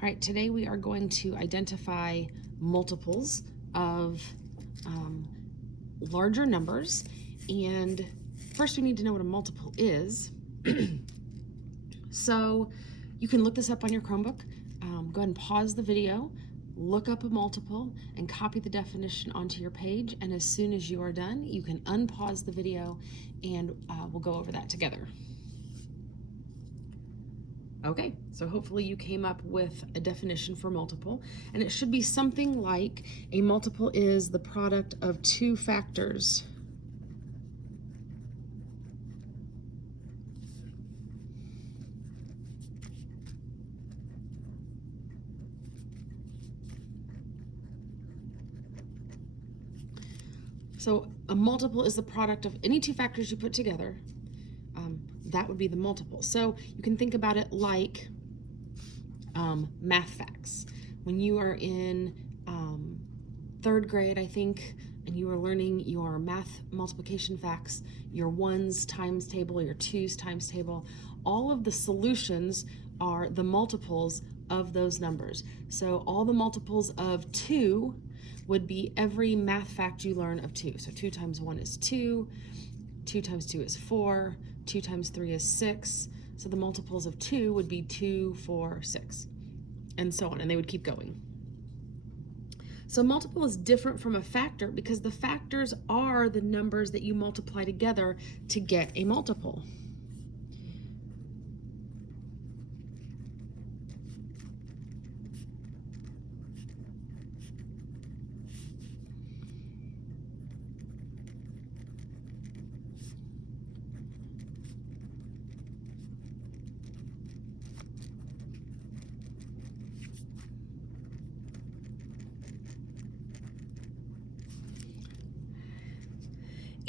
All right, today we are going to identify multiples of larger numbers. And first we need to know what a multiple is. So you can look this up on your Chromebook. Go ahead and pause the video, look up a multiple, and copy the definition onto your page. And as soon as you are done, you can unpause the video and we'll go over that together. Okay, so hopefully you came up with a definition for multiple, and it should be something like a multiple is the product of two factors. So a multiple is the product of any two factors you put together. That would be the multiple. So you can think about it like math facts. When you are in third grade, I think, and you are learning your math multiplication facts, your ones times table, your twos times table, all of the solutions are the multiples of those numbers. So all the multiples of 2 would be every math fact you learn of 2. So 2 times 1 is 2, 2 times 2 is 4, 2 times 3 is 6. So the multiples of 2 would be 2, 4, 6, and so on, and they would keep going. So multiple is different from a factor because the factors are the numbers that you multiply together to get a multiple.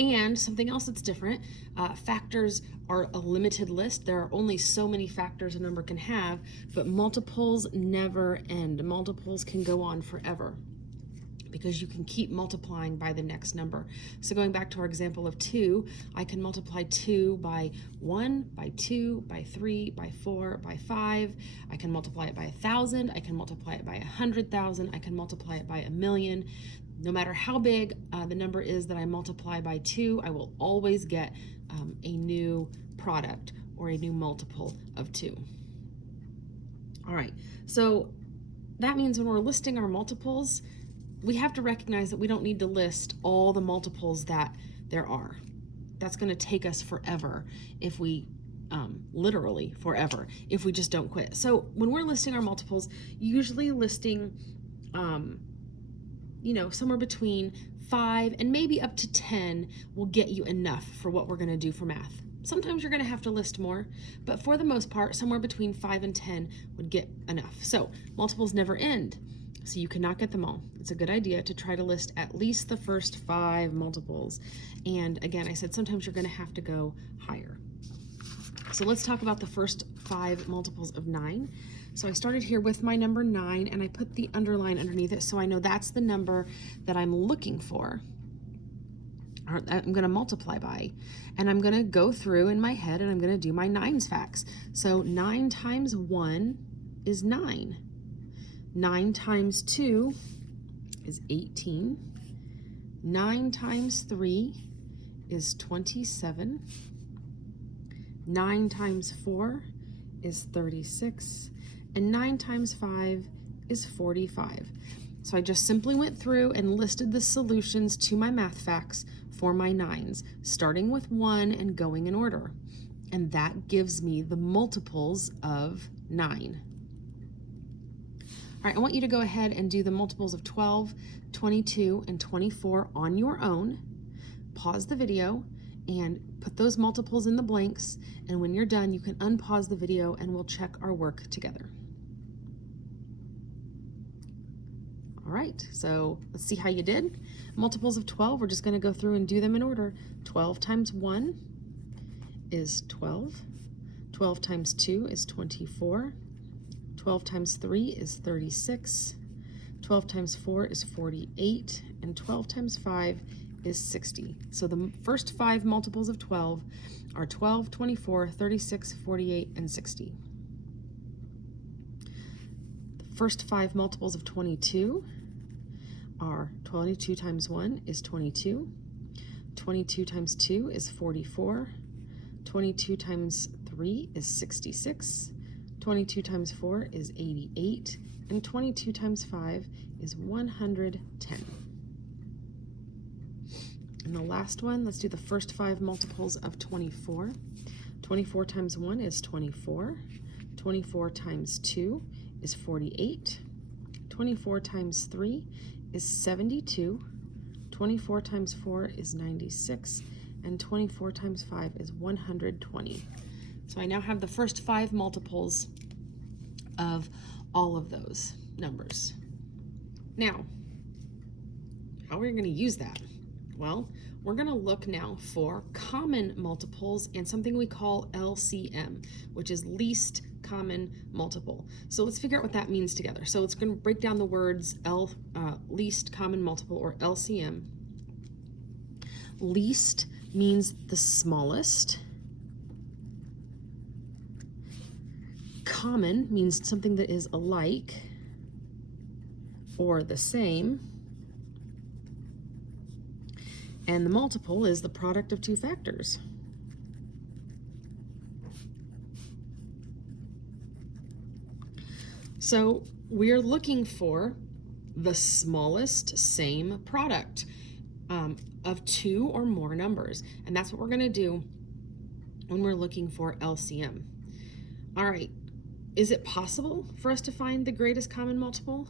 And something else that's different, factors are a limited list. There are only so many factors a number can have, but multiples never end. Multiples can go on forever because you can keep multiplying by the next number. So going back to our example of 2, I can multiply 2 by 1, by 2, by 3, by 4, by 5. I can multiply it by 1,000. I can multiply it by 100,000. I can multiply it by 1,000,000. No matter how big the number is that I multiply by 2, I will always get a new product or a new multiple of 2. All right, so that means when we're listing our multiples, we have to recognize that we don't need to list all the multiples that there are. That's going to take us forever if we, literally forever, if we just don't quit. So when we're listing our multiples, usually listing somewhere between 5 and maybe up to 10 will get you enough for what we're going to do for math. Sometimes you're going to have to list more, but for the most part, somewhere between 5 and 10 would get enough. So multiples never end, so you cannot get them all. It's a good idea to try to list at least the first 5 multiples. And again, I said sometimes you're going to have to go higher. So let's talk about the first 5 multiples of 9. So I started here with my number 9 and I put the underline underneath it so I know that's the number that I'm looking for, or I'm going to multiply by. And I'm going to go through in my head and I'm going to do my 9's facts. So 9 times 1 is 9. 9 times 2 is 18. 9 times 3 is 27. 9 times 4 is 36. And 9 times 5 is 45. So I just simply went through and listed the solutions to my math facts for my 9's, starting with 1 and going in order. And that gives me the multiples of 9. All right, I want you to go ahead and do the multiples of 12, 22, and 24 on your own. Pause the video and put those multiples in the blanks. And when you're done, you can unpause the video and we'll check our work together. All right, so let's see how you did. Multiples of 12, we're just going to go through and do them in order. 12 times 1 is 12. 12 times 2 is 24. 12 times 3 is 36. 12 times 4 is 48. And 12 times 5 is 60. So the first 5 multiples of 12 are 12, 24, 36, 48, and 60. The first 5 multiples of 22 are 22 times 1 is 22, 22 times 2 is 44, 22 times 3 is 66, 22 times 4 is 88, and 22 times 5 is 110. And the last one, let's do the first 5 multiples of 24. 24 times 1 is 24. 24 times 2 is 48. 24 times 3 is 72. 24 times 4 is 96. And 24 times 5 is 120. So I now have the first 5 multiples of all of those numbers. Now, how are we going to use that? Well, we're going to look now for common multiples and something we call LCM, which is least common multiple. So let's figure out what that means together. So it's going to break down the words least common multiple, or LCM. Least means the smallest. Common means something that is alike or the same. And the multiple is the product of 2 factors. So we're looking for the smallest same product of 2 or more numbers. And that's what we're going to do when we're looking for LCM. All right, is it possible for us to find the greatest common multiple?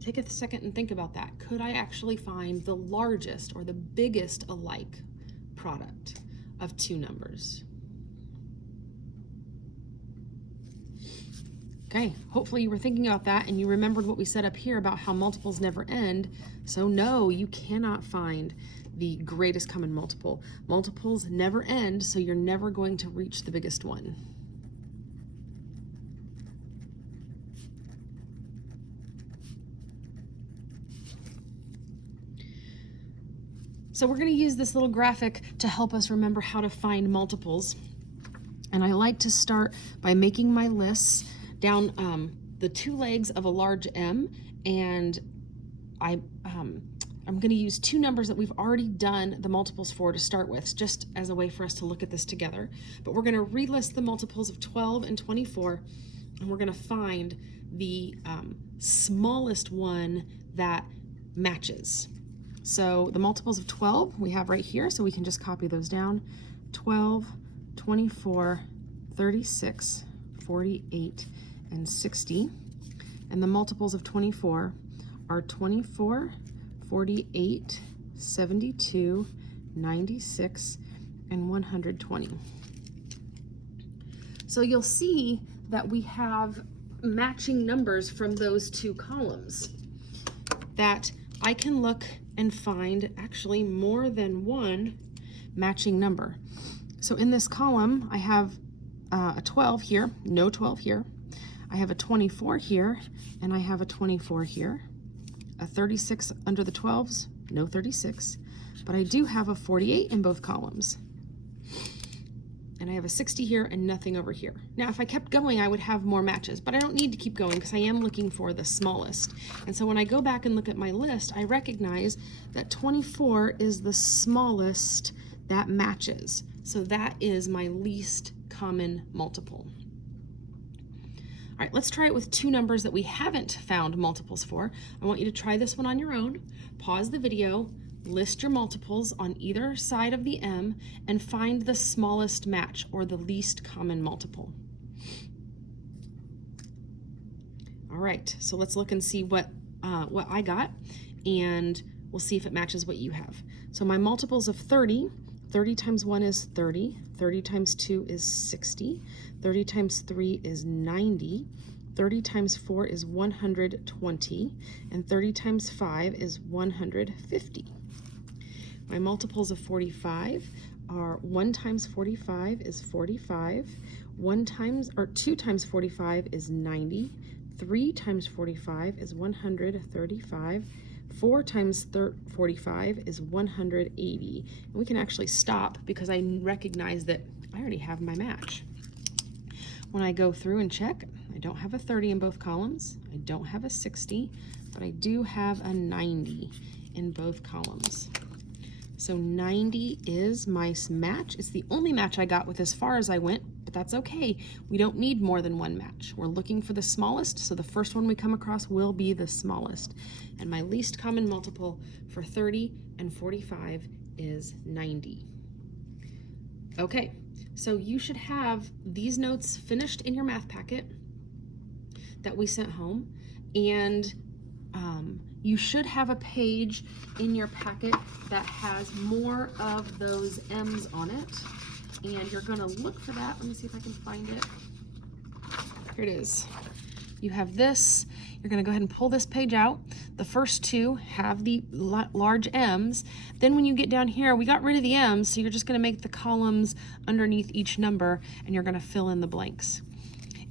Take a second and think about that. Could I actually find the largest or the biggest alike product of 2 numbers? Okay, hopefully you were thinking about that and you remembered what we said up here about how multiples never end. So no, you cannot find the greatest common multiple. Multiples never end, so you're never going to reach the biggest one. So we're going to use this little graphic to help us remember how to find multiples. And I like to start by making my lists down the 2 legs of a large M, and I'm going to use 2 numbers that we've already done the multiples for to start with, just as a way for us to look at this together. But we're going to relist the multiples of 12 and 24, and we're going to find the smallest one that matches. So the multiples of 12 we have right here, so we can just copy those down. 12, 24, 36, 48, and 60. And the multiples of 24 are 24, 48, 72, 96, and 120. So you'll see that we have matching numbers from those 2 columns that I can look and find actually more than one matching number. So in this column, I have a 12 here, no 12 here. I have a 24 here, and I have a 24 here. A 36 under the 12s, no 36. But I do have a 48 in both columns. And I have a 60 here and nothing over here. Now, if I kept going, I would have more matches, but I don't need to keep going because I am looking for the smallest. And so when I go back and look at my list, I recognize that 24 is the smallest that matches. So that is my least common multiple. All right, let's try it with 2 numbers that we haven't found multiples for. I want you to try this one on your own. Pause the video. List your multiples on either side of the M and find the smallest match, or the least common multiple. All right, so let's look and see what I got, and we'll see if it matches what you have. So my multiples of 30, 30 times 1 is 30, 30 times 2 is 60, 30 times 3 is 90, 30 times 4 is 120, and 30 times 5 is 150. My multiples of 45 are 1 times 45 is 45, 2 times 45 is 90, 3 times 45 is 135, 4 times 45 is 180. And we can actually stop because I recognize that I already have my match. when I go through and check, I don't have a 30 in both columns. I don't have a 60, but I do have a 90 in both columns. So 90 is my match. It's the only match I got with as far as I went, but that's okay. We don't need more than one match. We're looking for the smallest, so the first one we come across will be the smallest. And my least common multiple for 30 and 45 is 90. Okay, so you should have these notes finished in your math packet that we sent home, and you should have a page in your packet that has more of those M's on it, and you're gonna look for that. Let me see if I can find it. Here it is. You have this. You're gonna go ahead and pull this page out. The first two have the large M's. Then when you get down here, we got rid of the M's, so you're just gonna make the columns underneath each number, and you're gonna fill in the blanks.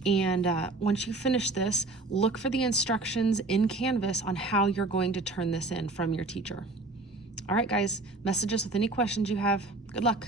And once you finish this, look for the instructions in Canvas on how you're going to turn this in from your teacher. All right, guys, message us with any questions you have. Good luck.